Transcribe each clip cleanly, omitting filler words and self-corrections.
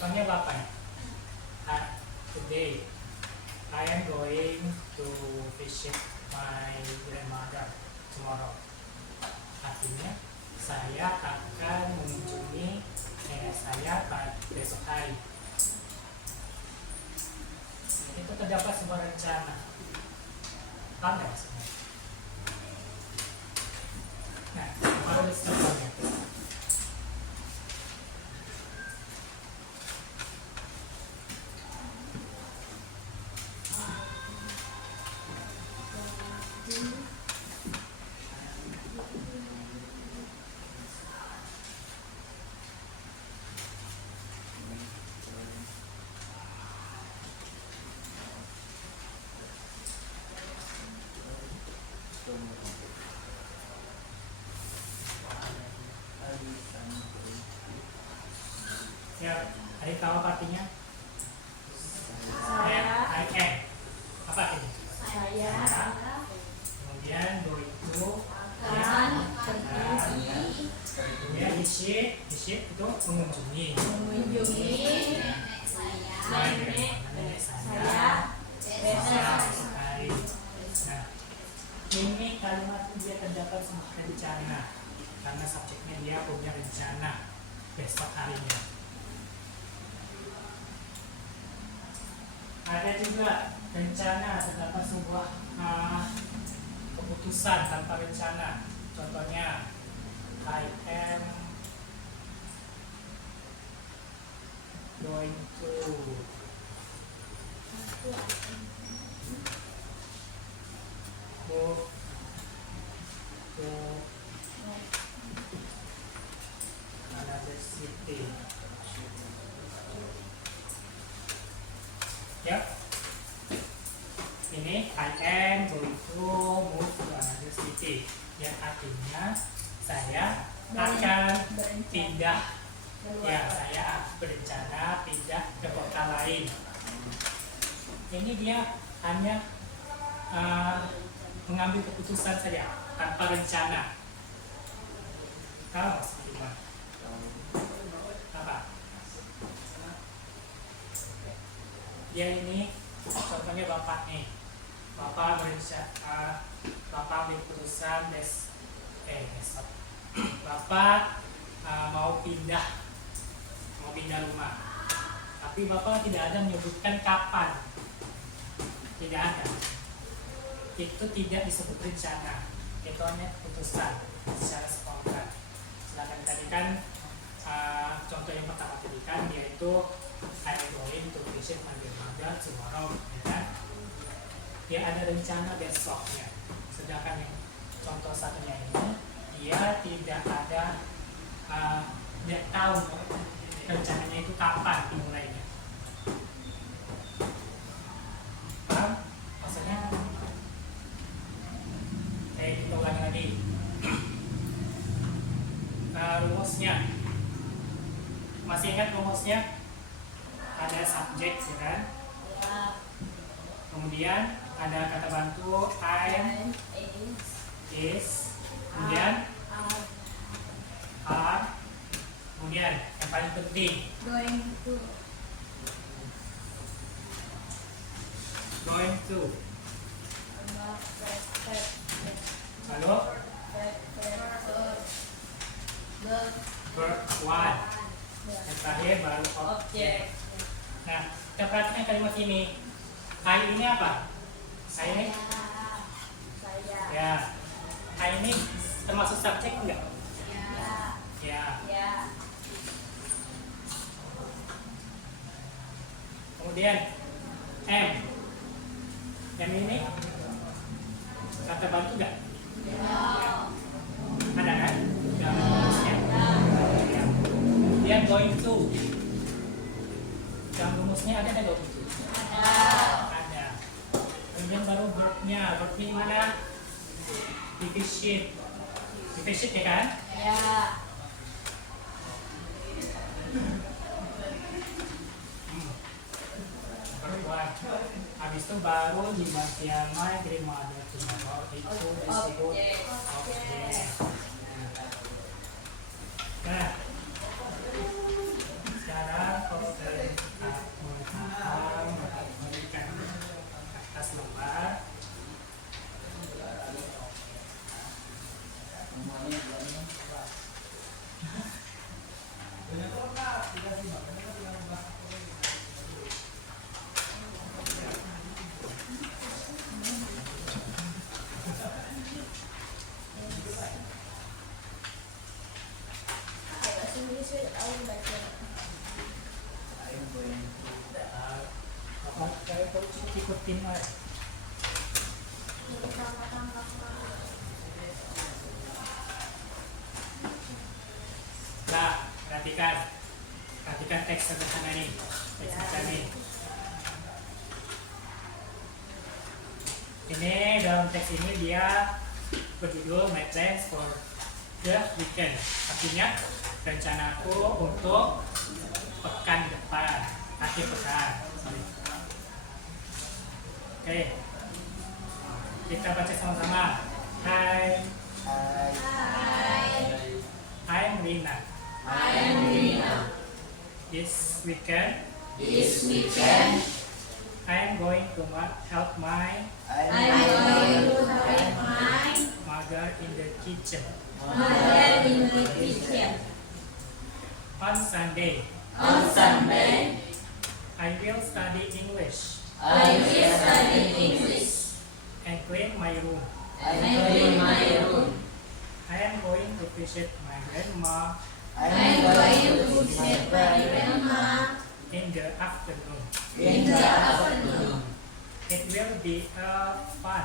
contohnya Bapak ya. Today I am going to visit my grandmother tomorrow. Artinya saya akan mengunjungi nenek saya pada besok hari. Itu terdapat sebuah rencana. Paham nggak maksudnya? Nah, baru contohnya. Ya, adik tahu apa artinya? Saya. I am. Apa artinya? Saya Kemudian go itu akan pergi kemudian visit itu mengunjungi mengunjungi nenek saya besok hari. Nah, ini kalimat dia terdapat sebuah rencana karena subjeknya dia punya rencana besok harinya. Ada juga rencana terdapat sebuah keputusan tanpa rencana. Contohnya I am going to go to another city. Ya, ini I am going to move to another city. Ya, artinya saya akan pindah. Ya, saya berencana pindah ke kota lain. Ini dia hanya mengambil keputusan saja tanpa rencana. Tahu maksudnya gimana? Apa? Dia ini contohnya bapak nih. Bapak berencana, bapak ambil keputusan besok. Bapak mau pindah rumah. Tapi bapak tidak ada menyebutkan kapan. Tidak ada. Itu tidak disebut rencana. Itu hanya keputusan secara spontan. Sedangkan tadi kan contoh yang pertama tadi kan yaitu I am going to visit my grandmother tomorrow, ya kan? Dia ada rencana besoknya. Sedangkan yang contoh satunya ini dia tidak ada dia tahu rencananya itu kapan dimulainya. Paham? Maksudnya kita ulangi lagi. Rumusnya masih ingat rumusnya? Ada subjek, ya kan? Kemudian ada kata bantu I, is, kemudian are, kemudian yang paling penting going to. Lalu verb one. Yang terakhir baru objek. Nah, kita perhatikan kalimat ini. I ini apa? I ini? Ya. I ini termasuk subjek enggak? Ya. Kemudian M. M ini kata bantu enggak? Ada kan? Rumusnya. Kemudian going to. Dalam rumusnya ada nggak going to? Ada. Kemudian baru verbnya. Verbnya di mana? Di visit. Di visit ya kan? Habis itu baru di bagian my grandmother tomorrow itu disebut objek. Nah, sekarang objek. ikutin aja. Nah, perhatikan teks sederhana ini. Teks sederhana ini. Ini dalam teks ini dia berjudul My Plans for the Weekend. Artinya rencanaku untuk pekan depan, akhir pekan. Oke, kita baca sama-sama. Hai, I'm Rina. This weekend, I'm going to help my mother in the kitchen. On Sunday, I will study English and clean my room. I am going to visit my grandma in the afternoon. It will be a fun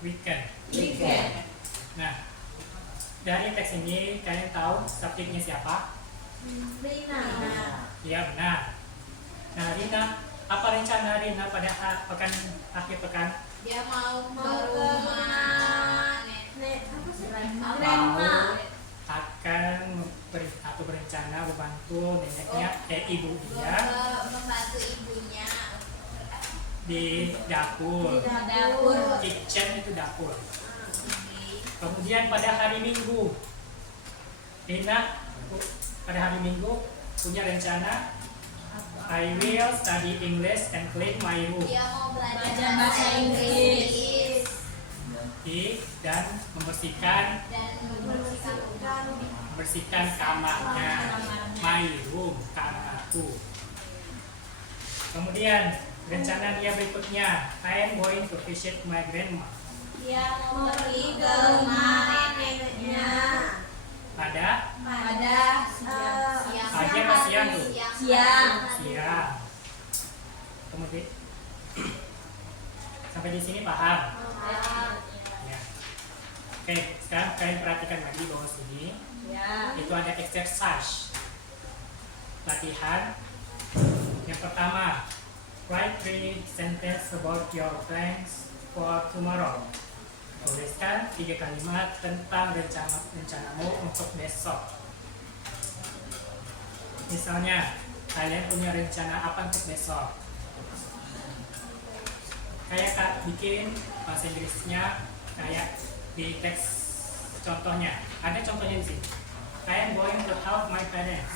weekend. Nah, dari teks ini kalian tahu subjeknya siapa? Ya, benar. Nah, Rina, apa rencana Rina pada akhir pekan? Dia mau ke rumah Akan berencana membantu neneknya, ibu dia membantu ibunya di dapur. Kitchen itu dapur. Kemudian pada hari Minggu, Rina pada hari Minggu punya rencana I will study English and clean my room. Dia mau belajar bahasa Inggris Dan membersihkan kamarnya, my room, kamarku. Kemudian rencana dia berikutnya, I am going to visit my grandma. Dia mau pergi ke rumah neneknya Pada pagi apa siang tuh? siang. Kemudian sampai di sini paham? Ya. Oke, sekarang kalian perhatikan lagi bawah sini. Itu ada exercise latihan. Yang pertama, write 3 sentences about your plans for tomorrow. Tuliskan 3 kalimat tentang rencanamu untuk besok. Misalnya, kalian punya rencana apa untuk besok? Kayak bikin bahasa Inggrisnya kayak di teks contohnya. Ada contohnya di sini. I am going to help my parents.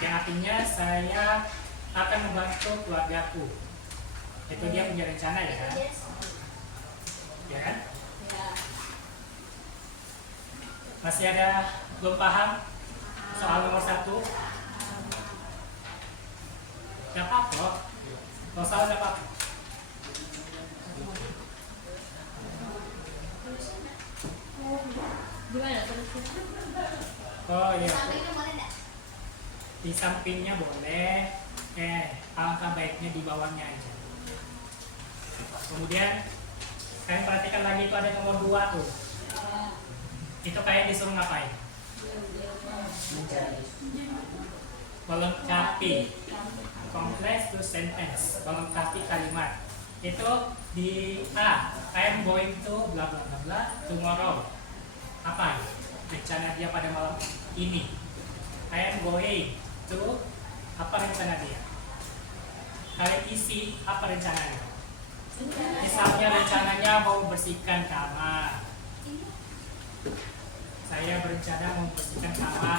Yang artinya saya akan membantu keluargaku. Itu dia punya rencana ya kan? Ya kan? Masih ada belum paham soal nomor 1? Gak apa-apa. Kalau salah gak apa-apa. Gimana terus? Oh iya. Di sampingnya boleh. Alangkah baiknya di bawahnya aja. Kemudian kalian perhatikan lagi itu ada nomor 2 tuh. Itu kalian disuruh ngapain? Melengkapi. Complete the sentence. Melengkapi kalimat. Itu di A. I am going to bla bla bla bla tomorrow. Apa? Rencana dia pada malam ini. I am going to, apa rencana dia? Kalian isi apa rencananya? Misalnya rencananya mau bersihkan kamar. Saya berencana membersihkan kamar.